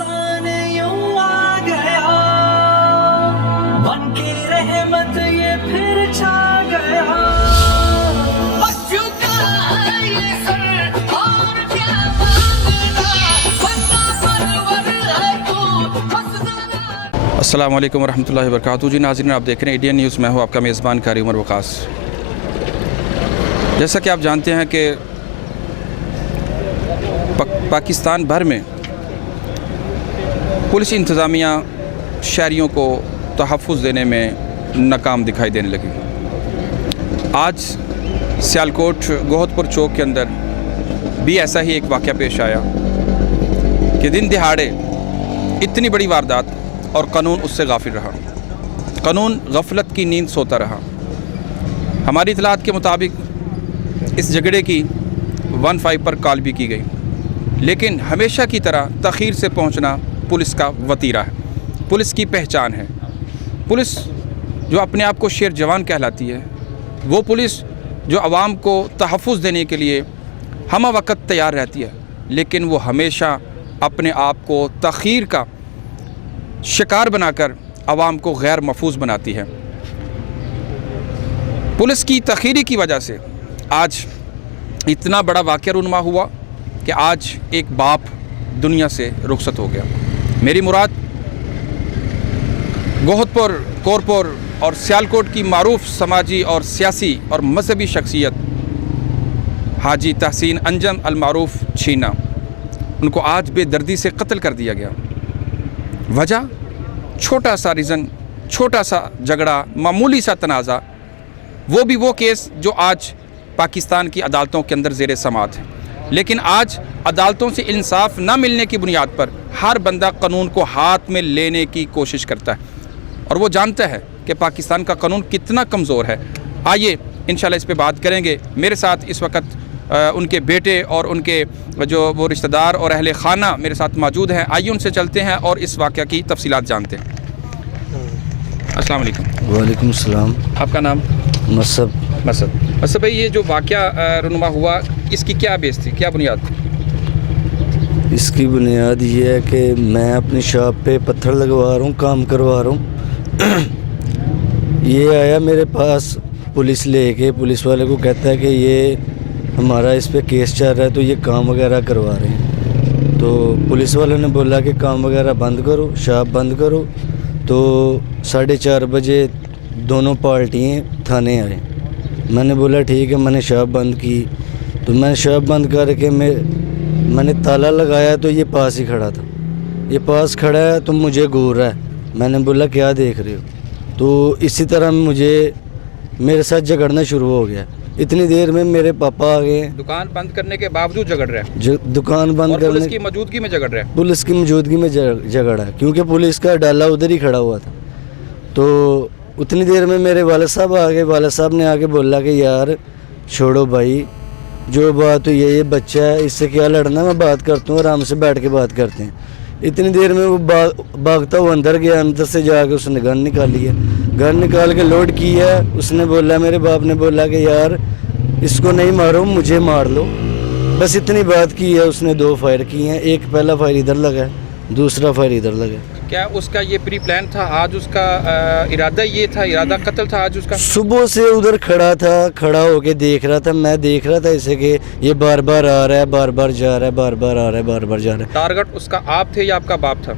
इंसान यूं आ गया, मन की रहमत ये फिर छा गया। अस्सलाम वालेकुम रहमतुल्लाहि व बरकातुहू। जी नाज़रीन, आप देख रहे हैं इंडियन न्यूज़। मैं हूँ आपका मेज़बान कारी उमर वकास। जैसा कि आप जानते हैं कि पाकिस्तान भर में पुलिस इंतज़ामिया शहरियों को तहफ़्फ़ुज़ देने में नाकाम दिखाई देने लगी। आज सियालकोट गोहतपुर चौक के अंदर भी ऐसा ही एक वाक़या पेश आया कि दिन दिहाड़े इतनी बड़ी वारदात और कानून उससे गाफिल रहा। कानून गफलत की नींद सोता रहा। हमारी इतलात के मुताबिक इस झगड़े की 15 पर कॉल भी की गई, लेकिन हमेशा की तरह तख़ीर से पहुंचना पुलिस का वतीरा है, पुलिस की पहचान है। पुलिस जो अपने आप को शेर जवान कहलाती है, वो पुलिस जो आवाम को तहफ़्फ़ुज़ देने के लिए हम वक्त तैयार रहती है, लेकिन वो हमेशा अपने आप को तख़ीर का शिकार बनाकर आवाम को गैर महफूज बनाती है। पुलिस की तख़ीरी की वजह से आज इतना बड़ा वाक़या रूनुमा हुआ कि आज एक बाप दुनिया से रुखसत हो गया। मेरी मुराद गोहतपुर, कोरपुर और सियालकोट की मारूफ समाजी और सियासी और मजहबी शख्सियत हाजी तहसीन अंजम अलमारूफ छीना, उनको आज बेदर्दी से कत्ल कर दिया गया। वजह छोटा सा रीज़न, छोटा सा झगड़ा, मामूली सा तनाज़ा, वो भी वो केस जो आज पाकिस्तान की अदालतों के अंदर ज़ेर समात है। लेकिन आज अदालतों से इंसाफ ना मिलने की बुनियाद पर हर बंदा कानून को हाथ में लेने की कोशिश करता है, और वो जानता है कि पाकिस्तान का कानून कितना कमज़ोर है। आइए इंशाल्लाह इस पे बात करेंगे। मेरे साथ इस वक्त उनके बेटे और उनके जो वो रिश्तेदार और अहले खाना मेरे साथ मौजूद हैं। आइए उनसे चलते हैं और इस वाक़या की तफसीलात जानते हैं। अस्सलाम वालेकुम। वालेकुम सलाम। आपका नाम? मसद भाई, ये जो वाक़या रुनुमा हुआ, इसकी क्या बेस थी, क्या बुनियाद थी? इसकी बुनियाद ये है कि मैं अपनी शॉप पे पत्थर लगवा रहा हूँ, काम करवा रहा हूँ। ये आया मेरे पास पुलिस लेके, पुलिस वाले को कहता है कि ये हमारा इस पे केस चल रहा है, तो ये काम वगैरह करवा रहे हैं। तो पुलिस वालों ने बोला कि काम वगैरह बंद करो, शॉप बंद करो। तो 4:30 बजे दोनों पार्टियाँ थाने आए। मैंने बोला ठीक है, मैंने शॉप बंद की। तो मैं शॉप बंद करके मैंने ताला लगाया, तो ये पास ही खड़ा था। ये पास खड़ा है तो मुझे घूर रहा है। मैंने बोला क्या देख रहे हो? तो इसी तरह मेरे साथ झगड़ना शुरू हो गया। इतनी देर में मेरे पापा आ गए। दुकान बंद करने के बावजूद झगड़ रहे हैं? दुकान बंद करने, पुलिस की मौजूदगी में झगड़ रहे हैं? पुलिस की मौजूदगी में झगड़ा, क्योंकि पुलिस का डाला उधर ही खड़ा हुआ था। तो उतनी देर में मेरे वाले साहब आ गए। वाले साहब ने आके बोला कि यार छोड़ो भाई, जो बात हुई है, ये बच्चा है, इससे क्या लड़ना, मैं बात करता हूँ, आराम से बैठ के बात करते हैं। इतनी देर में वो भागता हुआ अंदर गया। अंदर से जाके उसने गन निकाली है। गन निकाल के लोड की है। उसने बोला, मेरे बाप ने बोला कि यार इसको नहीं मारो, मुझे मार लो। बस इतनी बात की है। उसने 2 फायर किए हैं। एक पहला फायर इधर लगा है, दूसरा फायर इधर लगा है। क्या उसका ये प्री प्लान था? आज उसका इरादा ये था, इरादा कत्ल था आज उसका? सुबह से उधर खड़ा था, खड़ा होके देख रहा था। मैं देख रहा था इसे कि ये बार बार आ रहा है, बार बार जा रहा है, बार बार आ रहा है, बार बार जा रहा है। टारगेट उसका आप थे या आपका बाप था?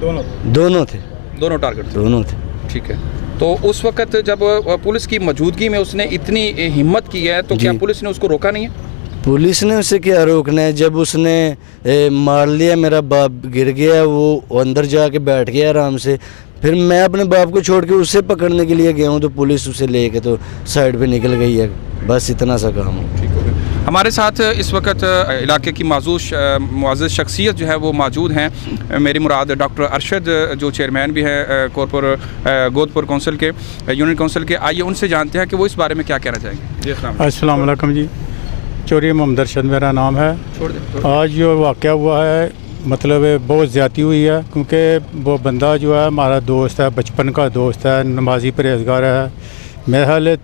दोनों थे। दोनों टारगेट? दोनों थे। ठीक है। तो उस वक्त जब पुलिस की मौजूदगी में उसने इतनी हिम्मत की है, तो क्या पुलिस ने उसको रोका नहीं है? पुलिस ने उसे क्या रोकना है? जब उसने मार लिया, मेरा बाप गिर गया, वो अंदर जाके बैठ गया आराम से। फिर मैं अपने बाप को छोड़ के उसे पकड़ने के लिए गया हूँ, तो पुलिस उसे लेके तो साइड पे निकल गई है। बस इतना सा काम है। ठीक हो गया। हमारे साथ इस वक्त इलाके की मुअज़्ज़ज़ शख्सियत जो है वो मौजूद हैं। मेरी मुराद डॉक्टर अरशद जो चेयरमैन भी हैं गोहतपुर कौंसिल के, यूनियन कौंसिल के। आइए उनसे जानते हैं कि वो इस बारे में क्या कहना चाहेंगे। जी अस्सलाम वालेकुम जी। चौधरी मोहम्मद अरशद मेरा नाम है। आज जो वाक़या हुआ है, मतलब बहुत ज़्यादती हुई है, क्योंकि वो बंदा जो है हमारा दोस्त है, बचपन का दोस्त है, नमाजी परहेज़गार है। मेरे ख्याल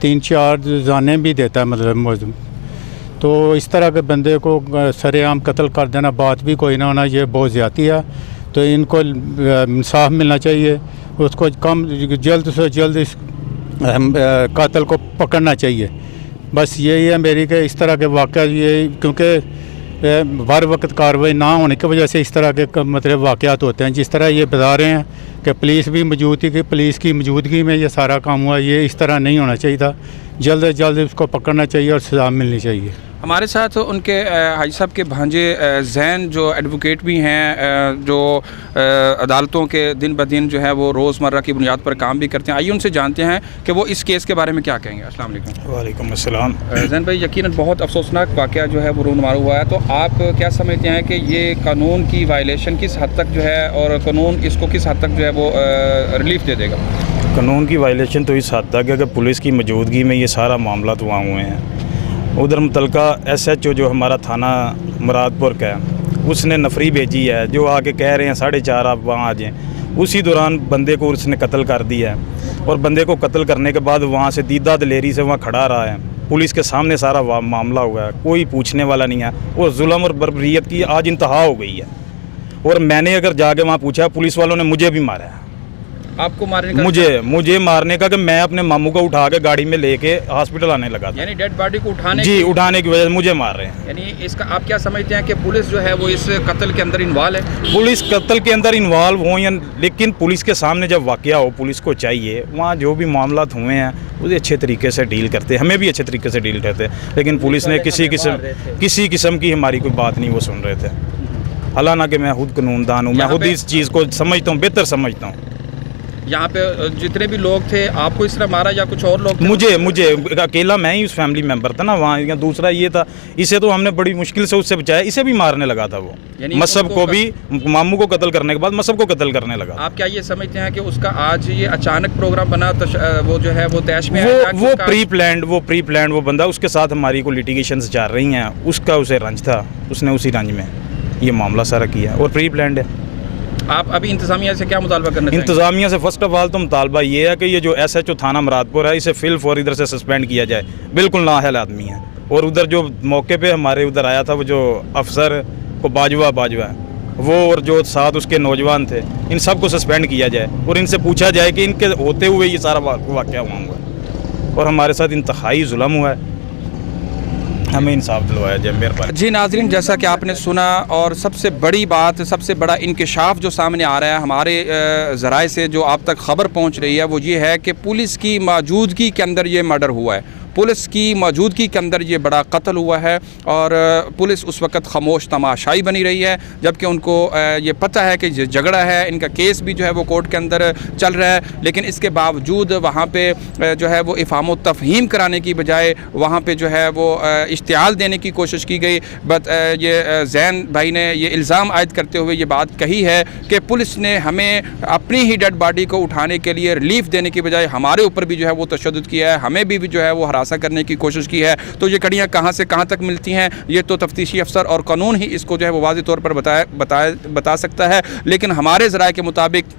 3-4 जाने भी देता है, मतलब तो इस तरह के बंदे को सरेआम कत्ल कर देना, बात भी कोई ना होना, ये बहुत ज़्यादती है। तो इनको इंसाफ मिलना चाहिए, उसको कम जल्द से जल्द इस कातिल को पकड़ना चाहिए। बस यही है मेरी कि इस तरह के वाक़या ये, क्योंकि हर वक्त कार्रवाई ना होने की वजह से इस तरह के मतलब वाक़यात होते हैं। जिस तरह ये बता रहे हैं कि पुलिस भी मौजूद थी, कि पुलिस की मौजूदगी में ये सारा काम हुआ, ये इस तरह नहीं होना चाहिए था। जल्द से जल्द उसको पकड़ना चाहिए और सज़ा मिलनी चाहिए। हमारे साथ उनके हाजी साहब के भांजे जैन जो एडवोकेट भी हैं, जो अदालतों के दिन ब दिन जो है वो रोज़मर्रा की बुनियाद पर काम भी करते हैं। आइए उनसे जानते हैं कि वो इस केस के बारे में क्या कहेंगे। अस्सलाम वालेकुम। वालेकुम अस्सलाम। जैन भाई, यकीनन बहुत अफसोसनाक वाक़या जो है वो रूनमार हुआ है, तो आप क्या समझते हैं कि ये कानून की वायलेशन किस हद तक जो है, और कानून इसको किस हद तक जो है वो रिलीफ दे देगा? कानून की वायलेशन तो इस हद तक है कि पुलिस की मौजूदगी में ये सारा मामला तो वहाँ हुए हैं। उधर मुतलका SHO जो हमारा थाना मुरादपुर का है, उसने नफरी भेजी है, जो आके कह रहे हैं 4:30 आप वहाँ आ जाएँ। उसी दौरान बंदे को उसने कत्ल कर दिया है, और बंदे को कत्ल करने के बाद वहाँ से दीदा दलेरी से वहाँ खड़ा रहा है। पुलिस के सामने सारा मामला हुआ है, कोई पूछने वाला नहीं है। और जुल्म और बर्बरियत की आज इंतहा हो गई है। और मैंने अगर जाके वहाँ पूछा, पुलिस वालों ने मुझे भी मारा है। आपको मारने का? मुझे मारने का कि मैं अपने मामू को उठा के गाड़ी में लेके हॉस्पिटल आने लगा था। यानी डेड बॉडी को उठाने उठाने की वजह से मुझे मार रहे हैं। यानी इसका आप क्या समझते हैं कि पुलिस जो है वो इस कत्ल के अंदर इन्वॉल्व है? पुलिस कत्ल के अंदर इन्वॉल्व हो या, लेकिन पुलिस के सामने जब वाकया हो, पुलिस को चाहिए वहाँ जो भी मामला हुए हैं उसे अच्छे तरीके से डील करते, हमें भी अच्छे तरीके से डील करते, लेकिन पुलिस ने किसी किस्म की हमारी कोई बात नहीं वो सुन रहे थे। हालांकि कि मैं खुद कानूनदान हूँ, मैं खुद इस चीज़ को समझता हूँ, बेहतर समझता हूँ। यहाँ पे जितने भी लोग थे, आपको इस तरह मारा या कुछ और लोग थे? मुझे अकेला मैं ही उस फैमिली मेंबर था ना वहाँ। या दूसरा ये था, इसे तो हमने बड़ी मुश्किल से उससे बचाया, इसे भी मारने लगा था वो। मसब को भी, मामू को कत्ल करने के बाद मसब को कत्ल करने लगा। आप क्या ये समझते हैं कि उसका आज ये अचानक प्रोग्राम बना, वो जो है वो तैश में वो प्री प्लान्ड वो बंदा, उसके साथ हमारी को लिटिगेशन चल रही हैं, उसका उसे रंज था, उसने उसी रंज में ये मामला सारा किया और प्री प्लान्ड है। आप अभी इंतज़ामिया से क्या मुतालबा करना चाहेंगे? इंतज़ामिया से फर्स्ट ऑफ ऑल तो मुतालबा ये है कि ये जो SHO थाना मुरादपुर है, इसे फिल फॉर इधर से सस्पेंड किया जाए। बिल्कुल नाअहल आदमी है। और उधर जो मौके पे हमारे उधर आया था वो जो अफसर को बाजवा वो, और जो साथ उसके नौजवान थे, इन सब को सस्पेंड किया जाए और इनसे पूछा जाए कि इनके होते हुए ये सारा वाक़या हुआ है और हमारे साथ इंतहाई जुल्म हुआ है, हमें इंसाफ दिलवाया जाए, मेहरबानी। जी नाज़रीन, जैसा कि आपने सुना, और सबसे बड़ी बात, सबसे बड़ा इंकशाफ जो सामने आ रहा है हमारे ज़राए से, जो आप तक ख़बर पहुंच रही है, वो ये है कि पुलिस की मौजूदगी के अंदर ये मर्डर हुआ है। पुलिस की मौजूदगी के अंदर ये बड़ा कत्ल हुआ है, और पुलिस उस वक़्त खामोश तमाशाई बनी रही है, जबकि उनको ये पता है कि ये झगड़ा है, इनका केस भी जो है वो कोर्ट के अंदर चल रहा है, लेकिन इसके बावजूद वहाँ पे जो है वो इफ़ाम व तफ़हीम कराने की बजाय वहाँ पे जो है वो इश्तियाल देने की कोशिश की गई। बट ये जैन भाई ने ये इल्ज़ाम आयद करते हुए ये बात कही है कि पुलिस ने हमें अपनी ही डेड बॉडी को उठाने के लिए रिलीफ देने की बजाय हमारे ऊपर भी जो है वो तशद्दुद किया है, हमें भी जो है वो हरासा करने की कोशिश की है। तो ये कड़ियाँ कहाँ से कहाँ तक मिलती हैं, ये तो तफ्तीशी अफसर और कानून ही इसको जो है वो वाज़ेह तौर पर बता सकता है। लेकिन हमारे ज़राए के मुताबिक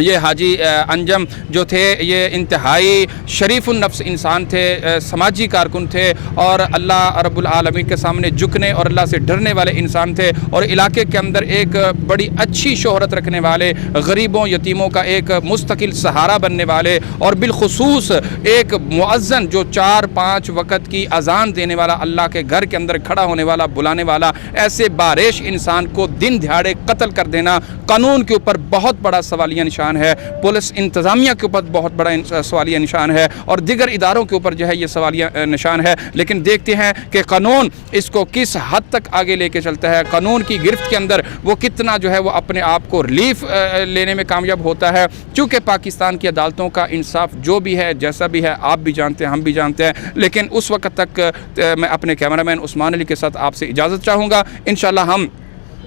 ये हाजी अंजम जो थे, ये इंतहाई शरीफुन नफ्स इंसान थे, समाजी कारकुन थे, और अल्लाह रब्बुल आलमीन के सामने झुकने और अल्लाह से डरने वाले इंसान थे, और इलाके के अंदर एक बड़ी अच्छी शोहरत रखने वाले, गरीबों यतीमों का एक मुस्तकिल सहारा बनने वाले, और बिलखुसूस एक मुअज्जन जो 4-5 वक़्त की अजान देने वाला, अल्लाह के घर के अंदर खड़ा होने वाला, बुलाने वाला, ऐसे बारिश इंसान को दिन दिहाड़े कत्ल कर देना कानून के ऊपर बहुत बड़ा सवालिया निशान है। पुलिस इंतज़ामिया के ऊपर बहुत बड़ा सवालिया निशान है, और दिगर इदारों के ऊपर जो है ये सवालिया निशान है। लेकिन देखते हैं कि कानून इसको किस हद तक आगे लेके चलता है, कानून की गिरफ्त के अंदर वो कितना जो है वो अपने आप को रिलीफ लेने में कामयाब होता है। चूँकि पाकिस्तान की अदालतों का इंसाफ जो भी है, जैसा भी है, आप भी जानते हैं, हम भी जानते हैं, लेकिन उस वक्त तक मैं अपने कैमरामैन उस्मान अली के साथ आपसे इजाज़त चाहूँगा। इंशाअल्लाह हम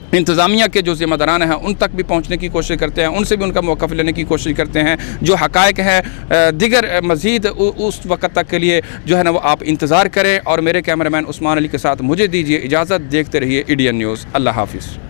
इंतज़ामिया के जो ज़िम्मेदारान हैं उन तक भी पहुंचने की कोशिश करते हैं, उनसे भी उनका मौक़िफ़ लेने की कोशिश करते हैं। जो हक़ाइक़ है दिगर मज़ीद उस वक़्त तक के लिए जो है ना वो आप इंतज़ार करें, और मेरे कैमरामैन उस्मान अली के साथ मुझे दीजिए इजाज़त। देखते रहिए IDN न्यूज़। अल्लाह हाफ़िज़।